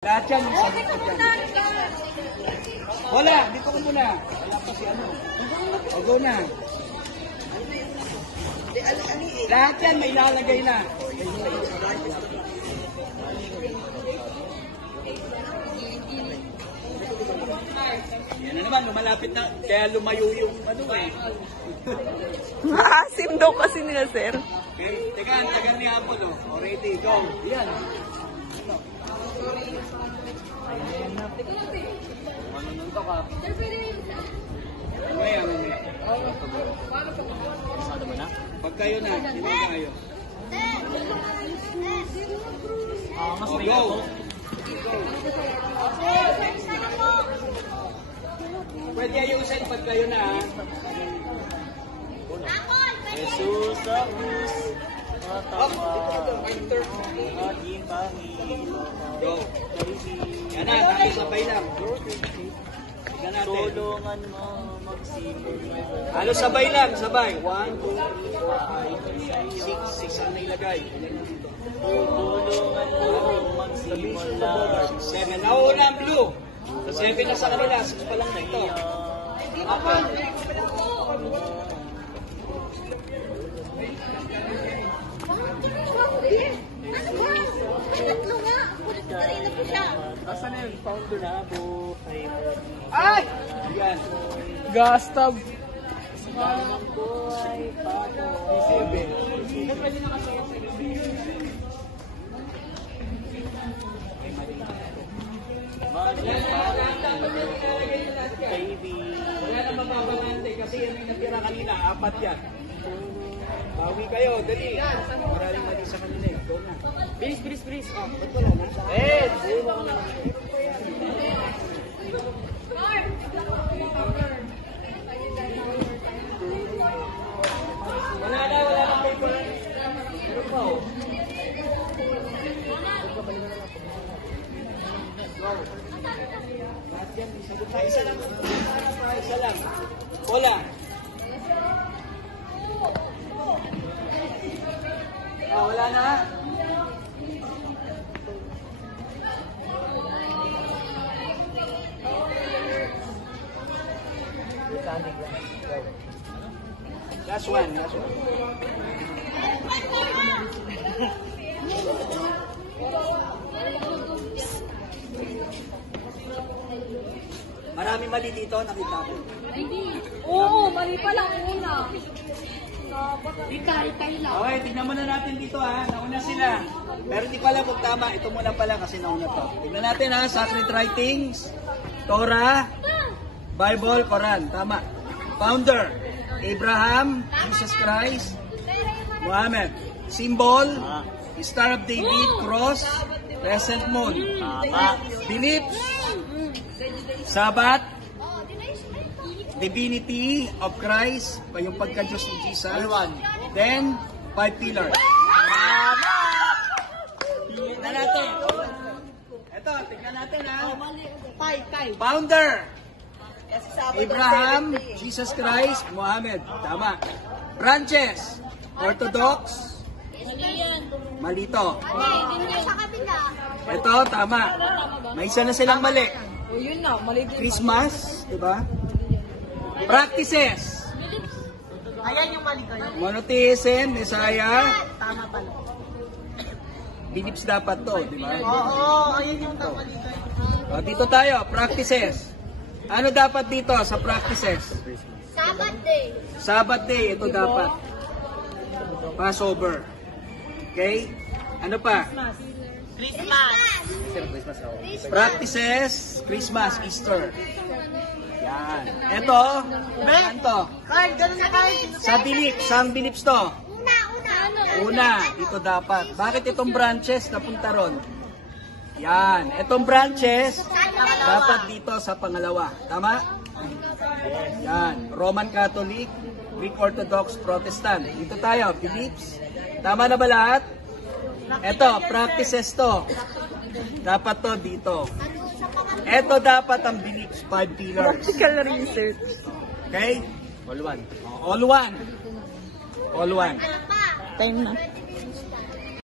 Lahat yan, yung sagot ko dyan. Wala, dito ko muna. Wala pa si ano. O, go na. Lahat yan, may lalagay na. Yan na naman, lumalapit na. Kaya lumayo yung ano eh. Maasim daw kasi nila, sir. Okay, teka, tagal ni Apple oh. Already, go. Yan. Ano nung to ka? Mamaya. Saan mo na? Pag kayo na, hindi kayo. Mas may go. Pwede ayusin pag kayo na ha. Jesus sa krus, matawa, maging Panginoon. Go. Yan na, tayo sabay lang. Tignan natin. Tulungan mo magsimul. Halos sabay lang, sabay. 1, 2, 3, 4, 5, 6 ang nailagay. Tulungan mo magsimula. 7. Nauuna ang blue. Sa 7 na sa kanila, 6 pa lang na ito. Apat. Asan na yun? Founder na buhay mo. Ay! Yan. Gastab. Ang buhay pa ko. Baby. Wala na mababalante kasi yan yung natira kanina. Apat yan. Bawi kayo, dali. Maraming mali sa kanila eh. Go na. Bilis. Oh, Ba't wala na sa Wala na paper. Ano pa oh? Isa lang. Isa lang. Wala. Wala na. Last one. Marami mali dito, nakita ko. Oo, mali pa lang una. Ikay lang. Okay, tignan muna natin dito ha. Nauna sila. Pero hindi ko alam kung tama. Ito muna pala kasi nauna to. Tignan natin ha. Sacred Writings, Torah, Bible, Quran. Tama. Founder, Abraham, Jesus Christ, Muhammad. Symbol, Star of David, Cross, Crescent Moon. Phillips, Sabbath, Divinity of Christ, yung pagka-Diyos ni Jesus. Then, 5 pillars. Tignan natin. Ito, tignan natin ha. Founder, Abraham, Jesus Christ, Muhammad. Tama. Branches, Orthodox, mali to. Ito, tama. May isa na silang mali. O yun na, mali din. Christmas, diba? Practices. Ayan yung mali ko. Monotheism, Messiah. Tama pala. Beliefs dapat to, di ba? Oo, ayan yung tama dito. O, dito tayo, practices. Ano dapat dito sa practices? Sabbath day, ito dapat. Passover. Okay? Ano pa? Practices, Christmas, Easter. Yan. Ito, ano to? Sa beliefs, saan beliefs to? Una, dito dapat. Bakit itong branches napunta ron? Yan. Itong branches, dapat dito sa pangalawa. Tama? Yan. Roman Catholic, Greek Orthodox, Protestant. Dito tayo, beliefs. Tama na ba lahat? Ito, practices to. Dapat to dito. Ito dapat ang beliefs, 5 pillars. Practical research. Okay? All one. All one. All one. Time na.